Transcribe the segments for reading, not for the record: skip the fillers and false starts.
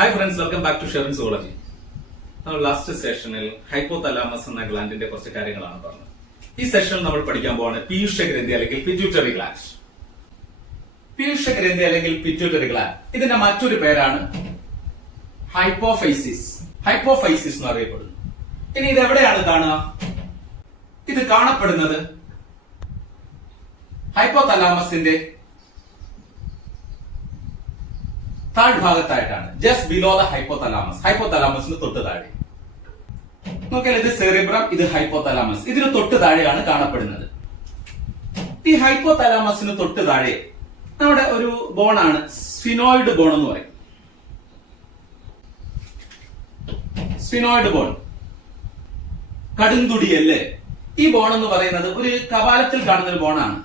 Hi friends, welcome back to Sherin zoology. നമ്മൾ last സെഷനിൽ hypothalamus എന്ന ഗ്ലാൻഡിന്റെ കുറച്ച് കാര്യങ്ങളാണ് പറഞ്ഞത്. ഈ സെഷനിൽ നമ്മൾ പഠിക്കാൻ പോവാണ് പീയൂഷഗ്രന്ഥി അല്ലെങ്കിൽ പിറ്റ്യൂട്ടറി ഗ്ലാൻഡ്. പീയൂഷഗ്രന്ഥി അല്ലെങ്കിൽ പിറ്റ്യൂട്ടറി ഗ്ലാൻഡ് ഇതിന്റെ മറ്റൊരു പേരാണ് ഹൈപ്പോഫൈസിസ്. ഹൈപ്പോഫൈസിസ് എന്ന് അറിയപ്പെടുന്നു. ഇനി ഇത് എവിടെയാണ് കാണുക? ഇത് കാണപ്പെടുന്നത് ഹൈപ്പോതലാമസിന്റെ താഴ്ഭാഗത്തായിട്ടാണ്, ജസ്റ്റ് ബിലോ ദ ഹൈപ്പോതലാമസ്. ഹൈപ്പോതലാമസിന് തൊട്ട് താഴെ നോക്കിയാൽ ഇത് സെറിബ്രം, ഇത് ഹൈപ്പോതലാമസ്. ഇതിന് തൊട്ട് താഴെയാണ് കാണപ്പെടുന്നത്. ഈ ഹൈപ്പോതലാമസിന് തൊട്ട് താഴെ നമ്മുടെ ഒരു ബോണാണ് സ്ഫിനോയിഡ് ബോൺ എന്ന് പറയും. സ്ഫിനോയിഡ് ബോൺ, കടുംതുടിയല്ലേ. ഈ ബോൺ എന്ന് പറയുന്നത് ഒരു കപാലത്തിൽ കാണുന്ന ഒരു ബോണാണ്,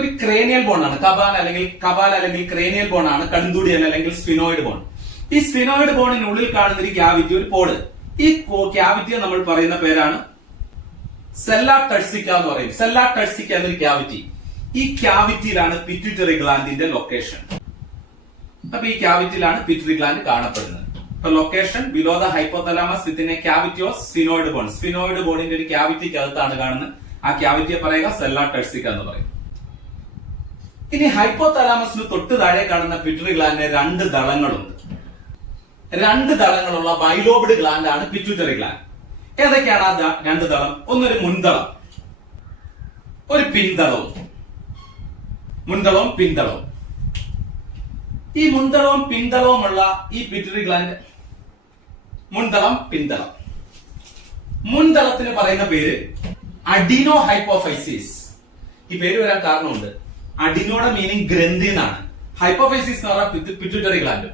ഒരു ക്രേനിയൽ ബോൺ ആണ്. കപാൽ അല്ലെങ്കിൽ ക്രേനിയൽ ബോൺ ആണ് കടുംതുടിയൽ അല്ലെങ്കിൽ സ്ഫിനോയിഡ് ബോൺ. ഈ സ്ഫിനോയിഡ് ബോണിനുള്ളിൽ കാണുന്ന ഒരു ക്യാവിറ്റി, ഒരു പോഡ്. ഈ ക്യാവിറ്റിയെ നമ്മൾ പറയുന്ന പേരാണ് സെല്ലാ ടർസിക്ക എന്ന് പറയും. സെല്ലാ ടർസിക്ക എന്നൊരു ക്യാവിറ്റി. ഈ ക്യാവിറ്റിയിലാണ് പിറ്റ്യൂട്ടറി ഗ്ലാൻഡിന്റെ ലൊക്കേഷൻ. അപ്പൊ ഈ ക്യാവിറ്റിയിലാണ് പിറ്റ്യൂട്ടറി ഗ്ലാൻഡ് കാണപ്പെടുന്നത്. Location below the hypothalamus within a cavity of sphenoid bone. Sphenoid ബോണിന്റെ ഒരു ക്യാവിറ്റിക്ക് അകത്താണ് കാണുന്നത്. ആ ക്യാവിറ്റിയെ പറയുക സെല്ലാ ടർസിക്ക എന്ന് പറയും. ഇനി ഹൈപ്പോതലാമസിന് തൊട്ട് താഴെ കാണുന്ന പിറ്റ്യൂട്ടറി ഗ്ലാൻഡിന് രണ്ട് ദളങ്ങളുണ്ട്. രണ്ട് ദളങ്ങളുള്ള ബൈലോബ്ഡ് ഗ്ലാൻഡ് ആണ് പിറ്റ്യൂട്ടറി ഗ്ലാൻഡ്. ഏതൊക്കെയാണ് ആ രണ്ട് ദളം? ഒന്നൊരു മുൻതളം, ഒരു പിന്തളവും. മുൻതളവും പിന്തളവും. ഈ മുൻതളവും പിന്തളവുമുള്ള ഈ പിറ്റ്യൂട്ടറി ഗ്ലാൻഡ്, മുൻതളം പിന്തളം. മുൻതളത്തിന് പറയുന്ന പേര് അഡിനോ ഹൈപ്പോഫൈസിസ്. ഈ പേര് വരാൻ കാരണമുണ്ട്. അഡിനോയുടെ മീനിങ് ഗ്രന്ഥി എന്നാണ്. ഹൈപ്പോഫൈസിസ് എന്ന് പറഞ്ഞാൽ പിറ്റ്യൂട്ടറി ഗ്ലാൻഡ്.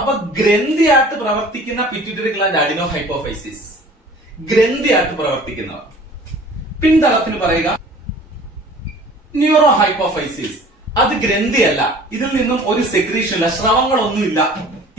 അപ്പൊ ഗ്രന്ഥിയായിട്ട് പ്രവർത്തിക്കുന്ന പിറ്റ്യൂട്ടറി ഗ്ലാൻഡ് അഡിനോ ഹൈപ്പോഫൈസിസ്, ഗ്രന്ഥിയായിട്ട് പ്രവർത്തിക്കുന്നവർ. പിന്തളത്തിന് പറയുക ന്യൂറോ ഹൈപ്പോഫൈസിസ്. അത് ഗ്രന്ഥിയല്ല, ഇതിൽ നിന്നും ഒരു സെക്രീഷൻ ഇല്ല, സ്രവങ്ങളൊന്നുമില്ല.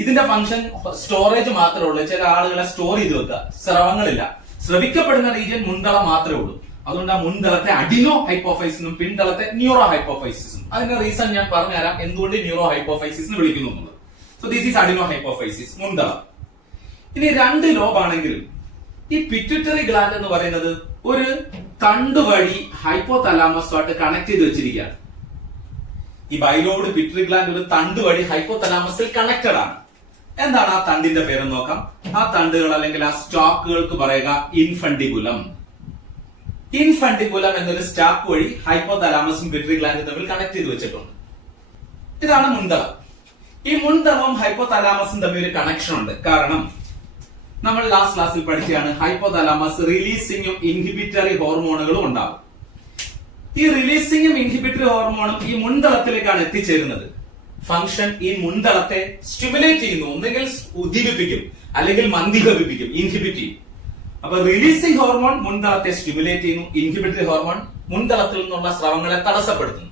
ഇതിന്റെ ഫംഗ്ഷൻ സ്റ്റോറേജ് മാത്രമേ ഉള്ളൂ. ചില ആളുകളെ സ്റ്റോർ ചെയ്ത് വെക്കുക, സ്രവങ്ങളില്ല. സ്രവിക്കപ്പെടുന്ന റീജിയൻ മുൻതളം മാത്രമേ ഉള്ളൂ. അതുകൊണ്ട് ആ മുൻതളത്തെ അഡിനോ ഹൈപ്പോഫൈസിസും പിന്തളത്തെ ന്യൂറോ ഹൈപ്പോഫൈസിസും. അതിന്റെ റീസൺ ഞാൻ പറഞ്ഞുതരാം, എന്തുകൊണ്ട് ന്യൂറോ ഹൈപ്പോഫൈസിസ് എന്ന് വിളിക്കുന്നു എന്നുള്ളത്. So this is adenohypophysis, മുൻതളം. ഇനി രണ്ട് ലോബ് ആണെങ്കിലും ഈ പിറ്റ്യൂട്ടറി ഗ്ലാൻഡ് എന്ന് പറയുന്നത് ഒരു തണ്ട് വഴി ഹൈപ്പോതലാമസുമായിട്ട് കണക്ട് ചെയ്ത് വെച്ചിരിക്കുകയാണ്. ഈ ബൈലോബ്ഡ് പിറ്റ്യൂട്ടറി ഗ്ലാൻഡ് ഒരു തണ്ട് വഴി ഹൈപ്പോതലാമസിൽ കണക്റ്റഡ് ആണ്. എന്താണ് ആ തണ്ടിന്റെ പേരെന്ന് നോക്കാം. ആ തണ്ടുകൾ അല്ലെങ്കിൽ ആ സ്റ്റോക്കുകൾക്ക് പറയുക ഇൻഫണ്ടിബുലം. ഇൻഫണ്ടിബുലം എന്നൊരു സ്റ്റാക്ക് വഴി ഹൈപ്പോതലാമസും പിറ്റ്യൂട്ടറി ഗ്ലാൻഡും തമ്മിൽ കണക്ട് ചെയ്ത് വെച്ചിട്ടുണ്ട്. ഇതാണ് മുൻതളം. ഈ മുൻതളവും ഹൈപ്പോതലാമസും തമ്മിൽ ഒരു കണക്ഷൻ ഉണ്ട്. കാരണം നമ്മൾ ലാസ്റ്റ് ക്ലാസ്സിൽ പഠിക്കുകയാണ് ഹൈപ്പോതലാമസ് റിലീസിംഗും ഇൻഹിബിറ്ററി ഹോർമോണുകളും ഉണ്ടാവും. ഈ റിലീസിംഗും ഇൻഹിബിറ്ററി ഹോർമോണും ഈ മുൻതളത്തിലേക്കാണ് എത്തിച്ചേരുന്നത്. ഫംഗ്ഷൻ ഈ മുൻതളത്തെ സ്റ്റിമുലേറ്റ് ചെയ്യുന്നു. ഒന്നെങ്കിൽ ഉദ്ദീപിപ്പിക്കും അല്ലെങ്കിൽ മന്ദീഭവിപ്പിക്കും, ഇൻഹിബിറ്റ് ചെയ്യും. അപ്പൊ റിലീസിംഗ് ഹോർമോൺ മുൻതളത്തെ സ്റ്റിമുലേറ്റ് ചെയ്യുന്നു, ഇൻഹിബിറ്ററി ഹോർമോൺ മുൻതളത്തിൽ നിന്നുള്ള സ്രവങ്ങളെ തടസ്സപ്പെടുത്തുന്നു.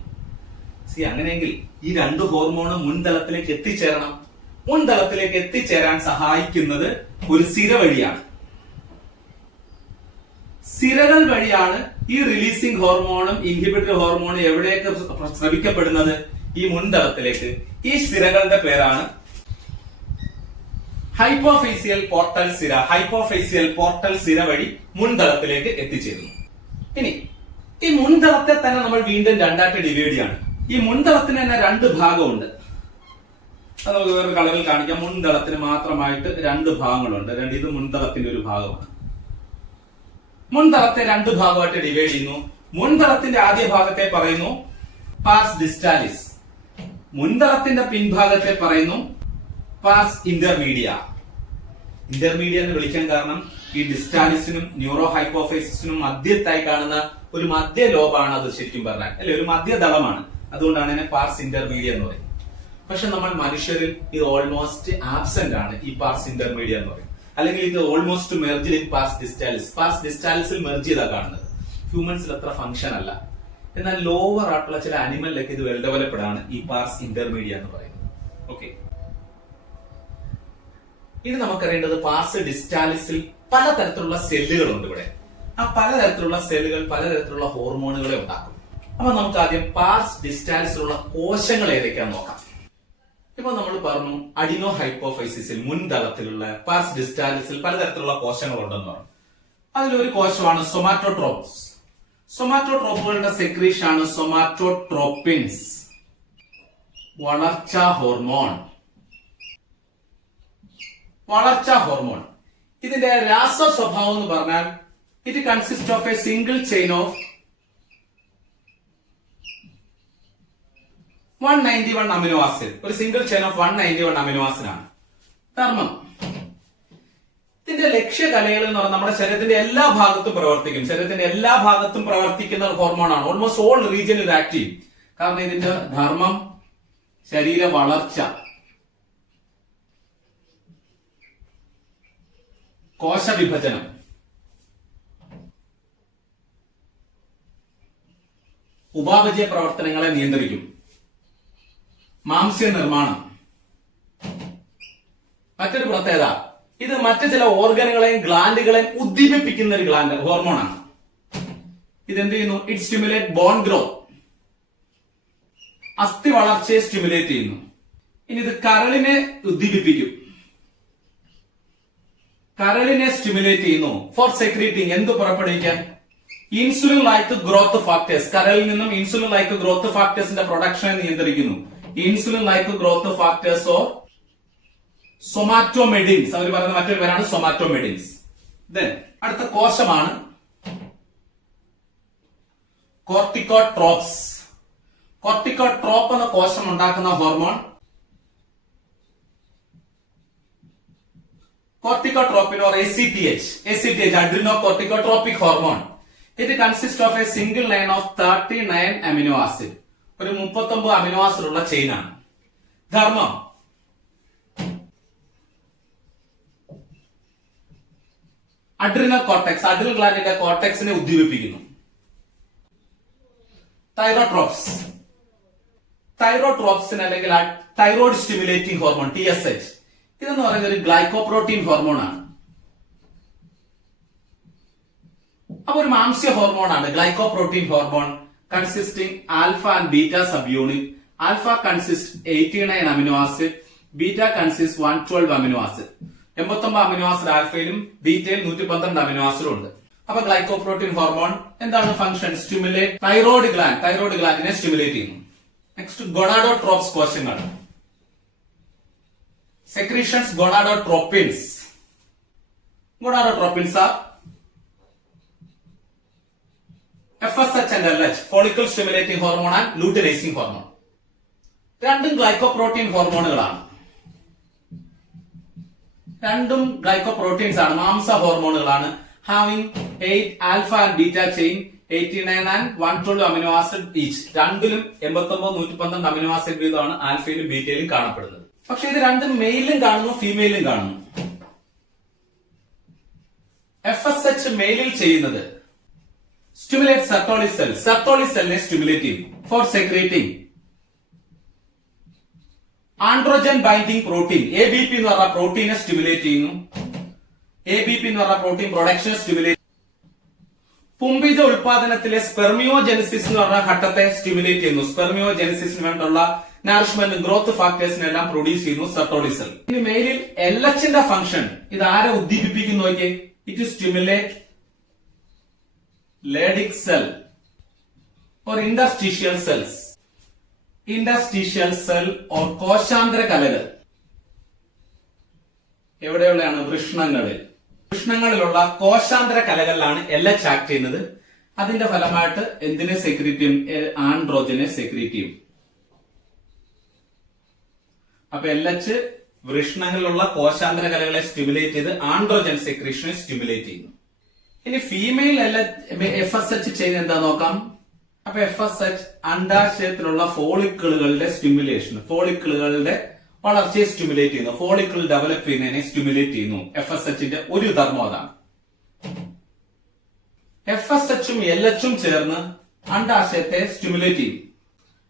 അങ്ങനെയെങ്കിൽ ഈ രണ്ട് ഹോർമോണും മുൻതളത്തിലേക്ക് എത്തിച്ചേരണം. മുൻതളത്തിലേക്ക് എത്തിച്ചേരാൻ സഹായിക്കുന്നത് ഒരു സിര വഴിയാണ്. സിരകൾ വഴിയാണ് ഈ റിലീസിംഗ് ഹോർമോണും ഇൻഹിബിറ്ററി ഹോർമോണും എവിടെയൊക്കെ സ്രവിക്കപ്പെടുന്നത്? ഈ മുൻതളത്തിലേക്ക്. ഈ സിരകളുടെ പേരാണ് ഹൈപ്പോഫേസിയൽ പോർട്ടൽ സിര. ഹൈപ്പോഫേസിയൽ പോർട്ടൽ സിര വഴി മുൻതളത്തിലേക്ക് എത്തിച്ചേരുന്നു. ഇനി ഈ മുൻതളത്തെ തന്നെ നമ്മൾ വീണ്ടും രണ്ടായിട്ട് ഡിവൈഡ് ചെയ്യാണ്. ഈ മുൻതളത്തിന് തന്നെ രണ്ട് ഭാഗമുണ്ട്. അത് നമുക്ക് വേറെ കളറിൽ കാണിക്കാം. മുൻതളത്തിന് മാത്രമായിട്ട് രണ്ട് ഭാഗങ്ങളുണ്ട്. ഇത് മുൻതളത്തിന്റെ ഒരു ഭാഗമാണ്. മുൻതളത്തെ രണ്ട് ഭാഗമായിട്ട് ഡിവൈഡ് ചെയ്യുന്നു. മുൻതളത്തിന്റെ ആദ്യ ഭാഗത്തെ പറയുന്നു പാർസ് ഡിസ്റ്റാലിസ്. മുൻതളത്തിന്റെ പിൻഭാഗത്തെ പറയുന്നു പാർസ് ഇന്റർമീഡിയ. ഇന്റർമീഡിയ എന്ന് വിളിക്കാൻ കാരണം ഈ ഡിസ്റ്റാലിസിനും ന്യൂറോ ഹൈപ്പോഫൈസിസിനും മധ്യത്തായി കാണുന്ന ഒരു മധ്യ ലോബാണ് അത്. ശരിക്കും പറഞ്ഞാൽ അല്ലെ, ഒരു മധ്യദളമാണ്. അതുകൊണ്ടാണ് ഇതിനെ പാർസ് ഇന്റർമീഡിയ എന്ന് പറയുന്നത്. പക്ഷെ നമ്മൾ മനുഷ്യരിൽ ഇത് ഓൾമോസ്റ്റ് ആബ്സെന്റ് ആണ്, ഈ പാർസ് ഇന്റർമീഡിയ എന്ന് പറയും. അല്ലെങ്കിൽ ഇത് almost merged in pars distalis. Pars ഡിസ്റ്റാലിസിൽ മെർജ് ചെയ്താ കാണുന്നത്. ഹ്യൂമൻസിൽ അത്ര ഫംഗ്ഷൻ അല്ല. എന്നാൽ ലോവർ ആയിട്ടുള്ള ചില അനിമലിലൊക്കെ ഇത് വെൽ ഡെവലപ്ഡ് ആണ്, ഈ പാർസ് ഇന്റർമീഡിയ എന്ന് പറയുന്നത്. ഓക്കെ, ഇത് നമുക്കറിയേണ്ടത് പാർസ് ഡിസ്റ്റാലിസിൽ പലതരത്തിലുള്ള സെല്ലുകളുണ്ട്. ഇവിടെ ആ പലതരത്തിലുള്ള സെല്ലുകൾ പലതരത്തിലുള്ള ഹോർമോണുകളെ ഉണ്ടാക്കും. അപ്പൊ നമുക്ക് ആദ്യം പാർസ് ഡിസ്റ്റാലിസിലുള്ള കോശങ്ങൾ ഏതൊക്കെയാന്ന് നോക്കാം. ഇപ്പൊ നമ്മൾ പറഞ്ഞു അഡിനോ ഹൈപ്പോഫൈസിസിൽ മുൻതളത്തിലുള്ള പാർസ് ഡിസ്റ്റാലിസിൽ പലതരത്തിലുള്ള കോശങ്ങളുണ്ടെന്ന് പറഞ്ഞു. അതിലൊരു കോശമാണ് സൊമാറ്റോട്രോപ്സ്. സൊമാറ്റോട്രോപ്പുകളുടെ സെക്രീഷൻ ആണ് സൊമാറ്റോട്രോപ്പിൻസ്, വളർച്ചാ ഹോർമോൺ. വളർച്ചാ ഹോർമോൺ ഇതിന്റെ രാസ സ്വഭാവം എന്ന് പറഞ്ഞാൽ it consist of a single chain of 191 amino acid. ഒരു single chain of 191 amino acid ആണ്. ധർമ്മം ഇതിന്റെ ലക്ഷ്യകലകൾ എന്ന് പറഞ്ഞാൽ നമ്മുടെ ശരീരത്തിന്റെ എല്ലാ ഭാഗത്തും പ്രവർത്തിക്കും. ശരീരത്തിന്റെ എല്ലാ ഭാഗത്തും പ്രവർത്തിക്കുന്ന ഹോർമോണാണ്. ഓൾമോസ്റ്റ് ഓൾ റീജിയൻ ഇത് ആക്റ്റീവ്. കാരണം ഇതിന്റെ ധർമ്മം ശരീര വളർച്ച, കോശവിഭജനം, ഉപാപചയ പ്രവർത്തനങ്ങളെ നിയന്ത്രിക്കും, മാംസ്യ നിർമ്മാണം. മറ്റൊരു പ്രത്യേകത, ഇത് മറ്റു ചില ഓർഗനുകളെയും ഗ്ലാൻഡുകളെയും ഉദ്ദീപിപ്പിക്കുന്ന ഒരു ഗ്ലാൻഡ് ഹോർമോണാണ്. ഇതെന്ത് ചെയ്യുന്നു? ഇറ്റ് സ്റ്റിമുലേറ്റ് ബോൺ ഗ്രോത്ത്, അസ്ഥി വളർച്ചയെ സ്റ്റിമുലേറ്റ് ചെയ്യുന്നു. ഇനി ഇത് കരളിനെ ഉദ്ദീപിപ്പിക്കും, കരളിനെ സ്റ്റിമുലേറ്റ് ചെയ്യുന്നു. ഫോർ സെക്രീറ്റിംഗ്, എന്ത് പുറപ്പെടുവിക്കാൻ? Insulin like growth factors. കരളിൽ നിന്നും ഇൻസുലിൻ ലൈക്ക് ഗ്രോത്ത് ഫാക്ടേഴ്സിന്റെ പ്രൊഡക്ഷനെ നിയന്ത്രിക്കുന്നു. Insulin like growth factors or somatomedins. അവർ പറയുന്ന മറ്റൊരു പേരാണ് സൊമാറ്റോമെഡിൻസ്. ദെൻ അടുത്ത കോശമാണ് കോർട്ടിക്കോട്രോപ്സ്. കോർട്ടിക്കോട്രോപ്പ് എന്ന കോശം ഉണ്ടാക്കുന്ന hormone corticotropin or ACTH, adrenocorticotropic hormone. It consists of a single line of 39 amino acid. ഒരു 39 അമിനോ ആസിഡ് ഉള്ള ചെയിൻ ആണ്. ധർമ്മം അഡ്രിനൽ കോർട്ടെക്സ്, അഡ്രിനൽ ഗ്ലാൻഡിന്റെ കോർട്ടെക്സിനെ ഉദ്ദീപിപ്പിക്കുന്നു. തൈറോട്രോപ്സിന് അല്ലെങ്കിൽ തൈറോയ്ഡ് സ്റ്റിമുലേറ്റിംഗ് ഹോർമോൺ TSH. ഇതെന്ന് പറയുന്നത് ഒരു ഗ്ലൈക്കോപ്രോട്ടീൻ ഹോർമോൺ ആണ്. അപ്പൊ ഒരു മാംസ്യ ഹോർമോൺ ആണ് glycoprotein hormone, consisting alpha and beta subunit. Alpha consist 89 amino acid, beta consist 112 amino acid. 89 amino acid ആൽഫയിലും ബീറ്റയിൽ 112 അമിനോ ആസിഡും ഉണ്ട്. അപ്പൊ ഗ്ലൈക്കോപ്രോട്ടീൻ ഹോർമോൺ എന്താണ് ഫംഗ്ഷൻ? സ്റ്റിമുലേറ്റ് തൈറോയ്ഡ് ഗ്ലാൻഡിനെ സ്റ്റിമുലേറ്റ് ചെയ്യുന്നു. നെക്സ്റ്റ് ഗൊണാഡോട്രോപ്സ് കോശങ്ങൾ. Secretions gonadotropins. Gonadotropins are FSH and LH, follicle stimulating hormone and luteinizing hormone. രണ്ടും ഗ്ലൈക്കോപ്രോട്ടീൻ ഹോർമോണുകളാണ്. രണ്ടും ഗ്ലൈക്കോപ്രോട്ടീൻസ് ആണ്, മാംസ ഹോർമോണുകളാണ്. Having 8 alpha and beta chain, 89 and 112 amino acid each. രണ്ടിലും 89 112 അമിനോ ആസിഡ് വീതമാണ് ആൽഫയിലും ബീറ്റയിലും കാണപ്പെടുന്നത്. പക്ഷെ ഇത് രണ്ടും മെയിലും കാണുന്നു, ഫീമെയിലും കാണുന്നു. FSH മെയിലിൽ ചെയ്യുന്നത് സ്റ്റിമുലേറ്റ് സർട്ടോളി സെല്ലിനെ സ്റ്റിമുലേറ്റ് ചെയ്യും. For secreting androgen binding protein, ABP എന്ന് പറഞ്ഞ പ്രോട്ടീനെ സ്റ്റിമുലേറ്റ് ചെയ്യുന്നു. ABP എന്ന് പറഞ്ഞ പ്രോട്ടീൻ പ്രൊഡക്ഷനെ സ്റ്റിമുലേറ്റ്. പുംബീജ ഉൽപാദനത്തിലെ സ്പെർമിയോജെനസിസ് എന്ന് പറഞ്ഞ ഘട്ടത്തെ സ്റ്റിമുലേറ്റ് ചെയ്യുന്നു. സ്പെർമിയോജെനസിസിന് വേണ്ടുള്ള നാരിഷ്മെന്റ്, ഗ്രോത്ത് ഫാക്ടേഴ്സിനെല്ലാം പ്രൊഡ്യൂസ് ചെയ്യുന്നു സർട്ടോളിസെൽ. ഇനി മെയിലിൽ LHന്റെ ഫംഗ്ഷൻ ഇത് ആരെ ഉദ്ദീപിപ്പിക്കുന്നു നോക്കിയേ? It stimulate Leydig cell or interstitial cells. Interstitial cell or കോശാന്തര കലകൾ എവിടെയുള്ളതാണ്? വൃഷ്ണങ്ങളിലുള്ള കോശാന്തര കലകളിലാണ് LH ആക്ട് ചെയ്യുന്നത്. അതിന്റെ ഫലമായിട്ട് എന്തിനെ സെക്രീറ്റ് ചെയ്യും? ആൻഡ്രോജനെ സെക്രീറ്റ് ചെയ്യും. അപ്പൊ LH വൃഷ്ണങ്ങളിലുള്ള കോശാന്തര കലകളെ സ്റ്റിമുലേറ്റ് ചെയ്ത് ആൻഡ്രോജൻ സെക്രീഷനെ സ്റ്റിമുലേറ്റ് ചെയ്യുന്നു. ഇനി ഫീമെയിൽ FSH ചെയ്യുന്നത് എന്താ നോക്കാം. അപ്പൊ FSH അണ്ഡാശയത്തിലുള്ള ഫോളിക്കിളുകളുടെ സ്റ്റിമുലേഷൻ, ഫോളിക്കിളുകളുടെ വളർച്ചയെ സ്റ്റിമുലേറ്റ് ചെയ്യുന്നു. ഫോളിക്കിൾ ഡെവലപ്പ് ചെയ്യുന്നതിനെ സ്റ്റിമുലേറ്റ് ചെയ്യുന്നു. FSHന്റെ ഒരു ധർമ്മം അതാണ്. FSHും LHും ചേർന്ന് അണ്ഡാശയത്തെ സ്റ്റിമുലേറ്റ് ചെയ്യും.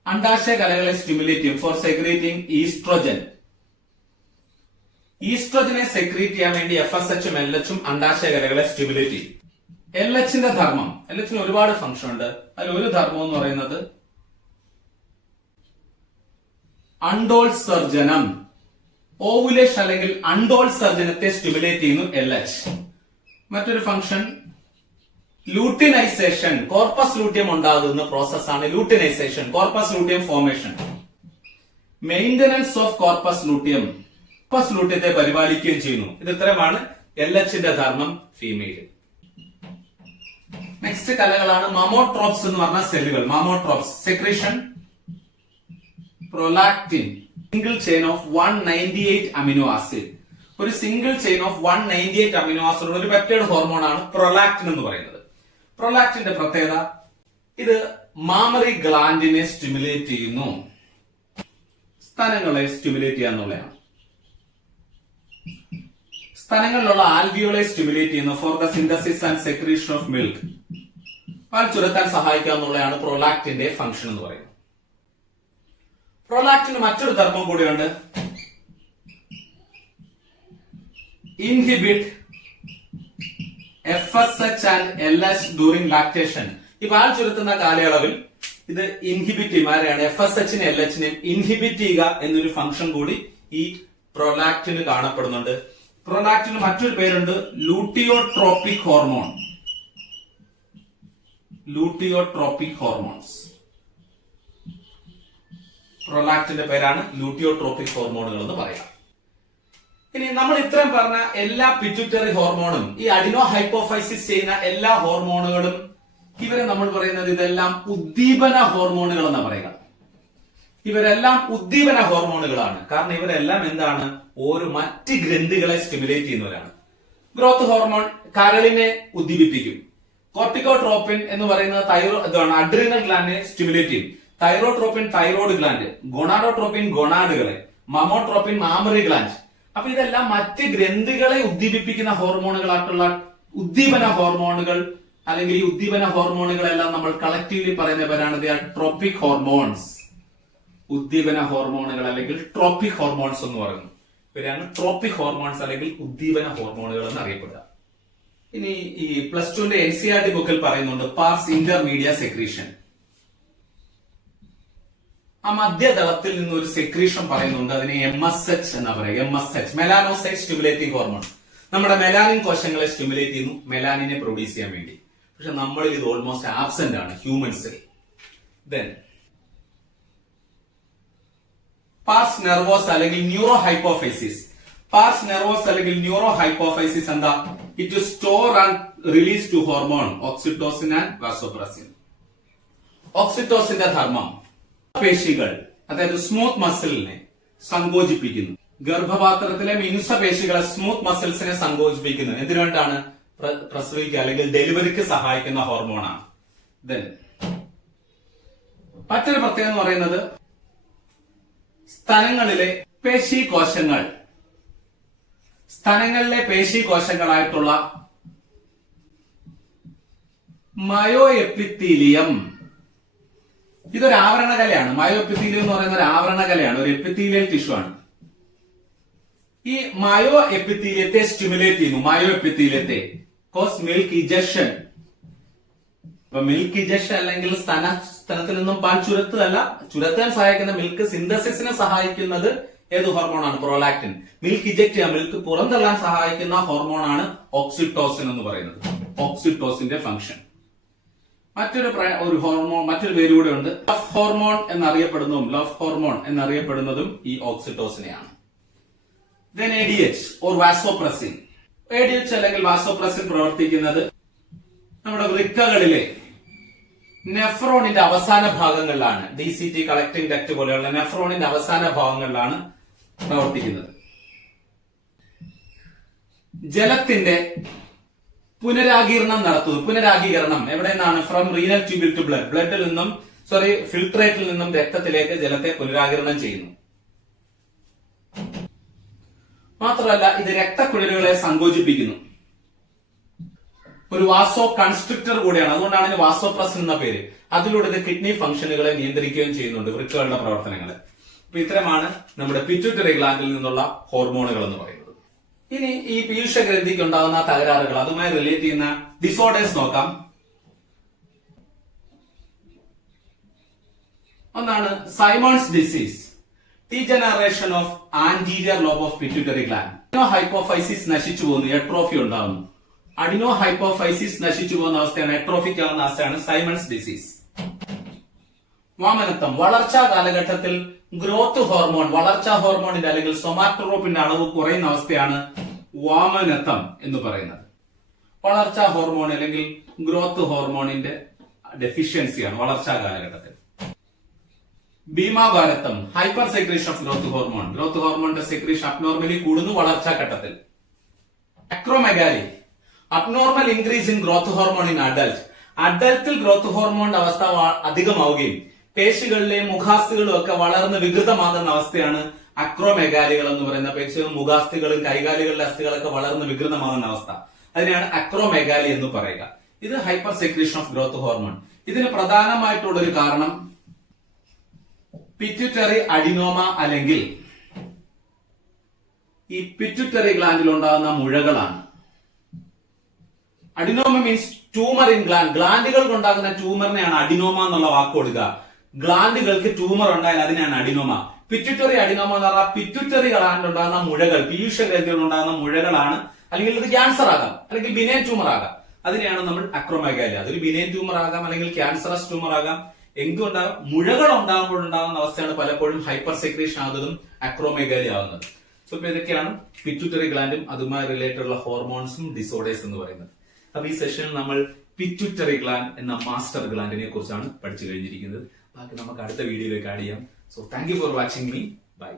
അണ്ഡാശയ കലകളെ സ്റ്റിമുലേറ്റ് ചെയ്യും. For secreting oestrogen. ഈസ്ട്രോജനെ സെക്രീറ്റ് ചെയ്യാൻ വേണ്ടി FSHും LHും അണ്ഡാശയ കലകളെ സ്റ്റിമുലേറ്റ് ചെയ്യും. LHന്റെ ധർമ്മം, LHന് ഒരുപാട് ഫംഗ്ഷൻ ഉണ്ട്. അതിൽ ഒരു ധർമ്മം എന്ന് പറയുന്നത് അണ്ടോത്സർജനം, ഓവുലേഷൻ അല്ലെങ്കിൽ അണ്ടോത്സർജനത്തെ സ്റ്റിമുലേറ്റ് ചെയ്യുന്നു LH. മറ്റൊരു ഫംഗ്ഷൻ ലൂട്ടിനൈസേഷൻ, കോർപ്പസ് ലൂട്ടിയം ഉണ്ടാകുന്ന പ്രോസസ്സാണ് luteinization, corpus luteum formation. Maintenance of corpus luteum, കോർപ്പസ് ലൂട്ടിയത്തെ പരിപാലിക്കുകയും ചെയ്യുന്നു. ഇത് ഇത്രയുമാണ് LHന്റെ ധർമ്മം ഫീമെയിൽ. നെക്സ്റ്റ് കലകളാണ് മമോട്രോപ്സ് എന്ന് പറഞ്ഞ സെല്ലുകൾ. Mammotrophs secretion prolactin, single chain of 198 amino acid. ഒരു single chain of 198 amino acid ഒരു പെപ്റ്റൈഡ് ഹോർമോൺ ആണ് പ്രൊലാക്റ്റിൻ എന്ന് പറയുന്നത്. പ്രൊലാക്റ്റിന്റെ പ്രത്യേകത, ഇത് മാമറി ഗ്ലാൻഡിനെ സ്റ്റിമുലേറ്റ് ചെയ്യുന്നു, സ്തനങ്ങളെ സ്റ്റിമുലേറ്റ് ചെയ്യാന്നുള്ളതാണ്. സ്തനങ്ങളിലുള്ള ആൽവിയോളെ സ്റ്റിമുലേറ്റ് ചെയ്യുന്നു for the synthesis and secretion of milk. പാൽ ചുരത്താൻ സഹായിക്കാന്നുള്ളതാണ് പ്രൊലാക്റ്റിന്റെ ഫംഗ്ഷൻ എന്ന് പറയുന്നത്. പ്രൊലാക്റ്റിന് മറ്റൊരു ധർമ്മം കൂടിയുണ്ട്, inhibit FSH and LH during lactation. ഈ പാൽ ചുരത്തുന്ന കാലയളവിൽ ഇത് ഇൻഹിബിറ്റ് ചെയ്യുമാരെയാണ് FSHനെ LHനെയും ഇൻഹിബിറ്റ് ചെയ്യുക എന്നൊരു ഫംഗ്ഷൻ കൂടി ഈ പ്രൊലാക്റ്റിന് കാണപ്പെടുന്നുണ്ട്. പ്രൊലാക്റ്റിന് മറ്റൊരു പേരുണ്ട് ലൂട്ടിയോട്രോപ്പിക് ഹോർമോൺ. ലൂട്ടിയോട്രോപ്പിക് ഹോർമോൺസ്, പ്രൊലാക്റ്റിന്റെ പേരാണ് ലൂട്ടിയോട്രോപ്പിക് ഹോർമോണുകൾ എന്ന് പറയാം. ഇനി നമ്മൾ ഇത്രയും പറഞ്ഞ എല്ലാ പിറ്റ്യൂട്ടറി ഹോർമോണും, ഈ അഡിനോ ഹൈപ്പോഫൈസിസ് ചെയ്യുന്ന എല്ലാ ഹോർമോണുകളും, ഇവരെ നമ്മൾ പറയുന്നത് ഇതെല്ലാം ഉദ്ദീപന ഹോർമോണുകൾ എന്നാ പറയുക. ഇവരെല്ലാം ഉദ്ദീപന ഹോർമോണുകളാണ്. കാരണം ഇവരെല്ലാം എന്താണ്, ഓരോ മറ്റ് ഗ്രന്ഥികളെ സ്റ്റിമുലേറ്റ് ചെയ്യുന്നവരാണ്. ഗ്രോത്ത് ഹോർമോൺ കരളിനെ ഉദ്ദീപിപ്പിക്കും. കോർട്ടിക്കോട്രോപ്പിൻ എന്ന് പറയുന്നത് അഡ്രീനൽ ഗ്ലാൻഡിനെ സ്റ്റിമുലേറ്റ് ചെയ്യും. തൈറോട്രോപ്പിൻ തൈറോയ്ഡ് ഗ്ലാൻഡ്, ഗൊണാഡോട്രോപ്പിൻ ഗൊണാഡുകളെ, മമോട്രോപ്പിൻ മാമറി ഗ്ലാൻഡ്. അപ്പൊ ഇതെല്ലാം മറ്റ് ഗ്രന്ഥികളെ ഉദ്ദീപിപ്പിക്കുന്ന ഹോർമോണുകളായിട്ടുള്ള ഉദ്ദീപന ഹോർമോണുകൾ, അല്ലെങ്കിൽ ഈ ഉദ്ദീപന ഹോർമോണുകളെല്ലാം നമ്മൾ കളക്റ്റീവ്ലി പറയുന്ന പേരാണ് ട്രോപ്പിക് ഹോർമോൺസ്. ഉദ്ദീപന ഹോർമോണുകൾ അല്ലെങ്കിൽ ട്രോപ്പിക് ഹോർമോൺസ് എന്ന് പറയുന്നു. ഇവരാണ് ട്രോപ്പിക് ഹോർമോൺസ് അല്ലെങ്കിൽ ഉദ്ദീപന ഹോർമോണുകൾ എന്ന് അറിയപ്പെടുക. ഇനി ഈ +2 NCERT ബുക്കിൽ പറയുന്നുണ്ട് പാർസ് ഇന്റർമീഡിയ സെക്രീഷൻ. ആ മധ്യതലത്തിൽ നിന്ന് ഒരു സെക്രീഷൻ പറയുന്നുണ്ട്, അതിനെ MSH എന്നാ പറയുക. MSH melanocyte stimulating hormone. നമ്മുടെ മെലാനിൻ കോശങ്ങളെ സ്റ്റിമുലേറ്റ് ചെയ്യുന്നു, മെലാനിനെ പ്രൊഡ്യൂസ് ചെയ്യാൻ വേണ്ടി. പക്ഷെ നമ്മളിൽ ഇത് ഓൾമോസ്റ്റ് ആബ്സെന്റ് ആണ് ഹ്യൂമൻസിൽ. ദെൻ പാർസ് നെർവോസ് അല്ലെങ്കിൽ ന്യൂറോ ഹൈപ്പോഫൈസിസ്. പാർസ് നെർവോസ് അല്ലെങ്കിൽ ന്യൂറോ ഹൈപ്പോഫൈസിസ് എന്താ, it store and release two hormone oxytocin and vasopressin. ഓക്സിറ്റോസിന്റെ ധർമ്മം പേശികൾ, അതായത് സ്മൂത്ത് മസിലിനെ സങ്കോചിപ്പിക്കുന്നു. ഗർഭപാത്രത്തിലെ മിനുസ പേശികളെ സ്മൂത്ത് മസിൽസിനെ സങ്കോചിപ്പിക്കുന്നു. എന്തിനുവേണ്ടാണ്, പ്രസവിക്കുക അല്ലെങ്കിൽ ഡെലിവറിക്ക് സഹായിക്കുന്ന ഹോർമോണാണ്. ദെൻ മറ്റൊരു പ്രത്യേകത എന്ന് പറയുന്നത് സ്തനങ്ങളിലെ പേശീകോശങ്ങൾ, സ്തനങ്ങളിലെ പേശീകോശങ്ങളായിട്ടുള്ള മയോ എപ്പിത്തീലിയം. ഇതൊരു ആവരണകലയാണ്. മയോ എപ്പിത്തീലിയം എന്ന് പറയുന്ന ഒരു ആവരണകലയാണ്, ഒരു എപ്പിത്തീലിയൽ ടിഷ്യൂ ആണ്. ഈ മയോ എപ്പിത്തീലിയത്തെ സ്റ്റിമുലേറ്റ് ചെയ്യുന്നു. മയോ എപ്പിത്തീലിയത്തെ കോസ് മിൽക്ക് ഇജക്ഷൻ. ഇപ്പൊ മിൽക്ക് ഇജക്ഷൻ അല്ലെങ്കിൽ സ്തനത്തിൽ നിന്നും പാൽ ചുരത്താൻ സഹായിക്കുന്ന മിൽക്ക് സിന്തസിസിനെ സഹായിക്കുന്നത് ഏത് ഹോർമോണാണ്, പ്രൊലാക്റ്റിൻ. മിൽക്ക് ഇജക്ട് ചെയ്യാൻ, മിൽക്ക് പുറന്തള്ളാൻ സഹായിക്കുന്ന ഹോർമോണാണ് ഓക്സിറ്റോസിൻ എന്ന് പറയുന്നത്. ഓക്സിറ്റോസിന്റെ ഫംഗ്ഷൻ. ഒരു ഹോർമോൺ, മറ്റൊരു പേര് കൂടെ ഉണ്ട്, ലവ് ഹോർമോൺ എന്നറിയപ്പെടുന്നതും ഈ ഓക്സിറ്റോസിനെയാണ്. Then ADH or vasopressin. ADH അല്ലെങ്കിൽ വാസോപ്രസിൻ പ്രവർത്തിക്കുന്നത് നമ്മുടെ വൃക്കകളിലെ നെഫ്രോണിന്റെ അവസാന ഭാഗങ്ങളിലാണ്. DCT കളക്ടിംഗ് ഡക്ട് പോലെയുള്ള നെഫ്രോണിന്റെ അവസാന ഭാഗങ്ങളിലാണ് പ്രവർത്തിക്കുന്നത്. ജലത്തിന്റെ പുനരാഗീരണം നടത്തുന്നു. പുനരാഗീകരണം എവിടെ നിന്നാണ്, ഫ്രം റീനൽ ട്യൂബിൽ ടു ബ്ലഡ്. ബ്ലഡിൽ നിന്നും ഫിൽട്രേറ്റിൽ നിന്നും രക്തത്തിലേക്ക് ജലത്തെ പുനരാഗീരണം ചെയ്യുന്നു. മാത്രമല്ല ഇത് രക്തക്കുഴലുകളെ സങ്കോചിപ്പിക്കുന്നു. ഒരു വാസോ കൺസ്ട്രിക്ടർ കൂടിയാണ്, അതുകൊണ്ടാണ് ഇതിന് വാസോപ്രസിൻ എന്ന പേര്. അതിലൂടെ ഇത് കിഡ്നി ഫംഗ്ഷനുകളെ നിയന്ത്രിക്കുകയും ചെയ്യുന്നുണ്ട്, വൃക്കകളുടെ പ്രവർത്തനങ്ങളെ. അപ്പൊ ഇത്തരമാണ് നമ്മുടെ പിറ്റ്യൂട്ടറി ഗ്ലാൻഡിൽ നിന്നുള്ള ഹോർമോണുകൾ എന്ന് പറയുന്നത്. ഇനി ഈ പീയൂഷ ഗ്രന്ഥിക്ക് ഉണ്ടാകുന്ന തകരാറുകൾ, അതുമായി റിലേറ്റ് ചെയ്യുന്ന ഡിസോർഡേഴ്സ് നോക്കാം. ഒന്നാണ് Simmonds disease. Degeneration of anterior lobe of pituitary gland. Adeno hypophysis നശിച്ചു പോകുന്നു, എട്രോഫി ഉണ്ടാകുന്നു. അഡിനോ ഹൈപ്പോഫൈസിസ് നശിച്ചു പോകുന്ന അവസ്ഥയാണ്, എട്രോഫിക് ആവുന്ന അവസ്ഥയാണ് സൈമൺസ് ഡിസീസ്. വാമനത്വം, വളർച്ചാ കാലഘട്ടത്തിൽ ഗ്രോത്ത് ഹോർമോൺ, വളർച്ചാ ഹോർമോണിന്റെ അല്ലെങ്കിൽ സൊമാറ്റോട്രോപ്പിന്റെ അളവ് കുറയുന്ന അവസ്ഥയാണ് വാമനത്വം എന്ന് പറയുന്നത്. വളർച്ചാ ഹോർമോൺ അല്ലെങ്കിൽ ഗ്രോത്ത് ഹോർമോണിന്റെ ഡെഫിഷ്യൻസിയാണ് വളർച്ചാ കാലഘട്ടത്തിൽ. ഭീമാകാരത്വം, hypersecretion of growth hormone, growth ഹോർമോണിന്റെ സെക്രീഷൻ അബ്നോർമലി കൂടുന്നു വളർച്ചാ ഘട്ടത്തിൽ. Acromegaly, abnormal increase in growth hormone in adult. അഡൽട്ടിൽ ഗ്രോത്ത് ഹോർമോണിന്റെ അവസ്ഥ അധികമാവുകയും പേശികളിലെയും മുഖാസ്ഥികളും ഒക്കെ വളർന്ന് വികൃതമാകുന്ന അവസ്ഥയാണ് അക്രോമെഗാലികൾ എന്ന് പറയുന്ന. പേശികളും മുഖാസ്ഥികളും കൈകാലികളിലെ അസ്ഥികളൊക്കെ വളർന്ന് വികൃതമാകുന്ന അവസ്ഥ, അതിനാണ് അക്രോമെഗാലി എന്ന് പറയുക. ഇത് hyper secretion of growth hormone. ഇതിന് പ്രധാനമായിട്ടുള്ള ഒരു കാരണം പിറ്റ്യൂട്ടറി അഡിനോമ അല്ലെങ്കിൽ ഈ പിറ്റ്യൂട്ടറി ഗ്ലാൻഡിൽ ഉണ്ടാകുന്ന മുഴകളാണ്. Adenoma means tumour in gland. ഗ്ലാൻഡുകൾക്ക് ഉണ്ടാകുന്ന ട്യൂമറിനെയാണ് അഡിനോമ എന്നുള്ള വാക്ക് കൊടുക്കുക. ഗ്ലാൻഡുകൾക്ക് ട്യൂമർ ഉണ്ടായാൽ അതിനാണ് അഡിനോമ. പിറ്റ്യൂട്ടറി അഡിനോമ എന്ന് പറഞ്ഞാൽ പിറ്റ്യൂട്ടറി ഗ്ലാൻഡിൽ ഉണ്ടാകുന്ന മുഴകൾ, പീയൂഷ ഗ്രന്ഥികൾ ഉണ്ടാകുന്ന മുഴകളാണ്. അല്ലെങ്കിൽ ഇത് ക്യാൻസർ ആകാം, അല്ലെങ്കിൽ ബിനൈൻ ട്യൂമർ ആകാം. അതിനെയാണ് നമ്മൾ അക്രോമെഗാലി. അതൊരു ബിനൈൻ ട്യൂമർ ആകാം, അല്ലെങ്കിൽ ക്യാൻസറസ് ട്യൂമർ ആകാം. എന്തുണ്ടാകും, മുഴകൾ ഉണ്ടാകുമ്പോഴുണ്ടാകുന്ന അവസ്ഥയാണ് പലപ്പോഴും ഹൈപ്പർ സെക്രീഷൻ ആകുന്നതും അക്രോമെഗാലി ആവുന്നത്. സോ ഇപ്പൊ ഇതൊക്കെയാണ് പിറ്റ്യൂട്ടറി ഗ്ലാൻഡും അതുമായി റിലേറ്റഡ് ഉള്ള ഹോർമോൺസും ഡിസോർഡേഴ്സ് എന്ന് പറയുന്നത്. അപ്പൊ ഈ സെഷനിൽ നമ്മൾ പിറ്റ്യൂട്ടറി ഗ്ലാൻഡ് എന്ന മാസ്റ്റർ ഗ്ലാൻഡിനെ കുറിച്ചാണ് പഠിച്ചു കഴിഞ്ഞിരിക്കുന്നത്. ബാക്കി നമുക്ക് അടുത്ത വീഡിയോയിലേക്ക് ആഡ് ചെയ്യാം. So thank you for watching me. By.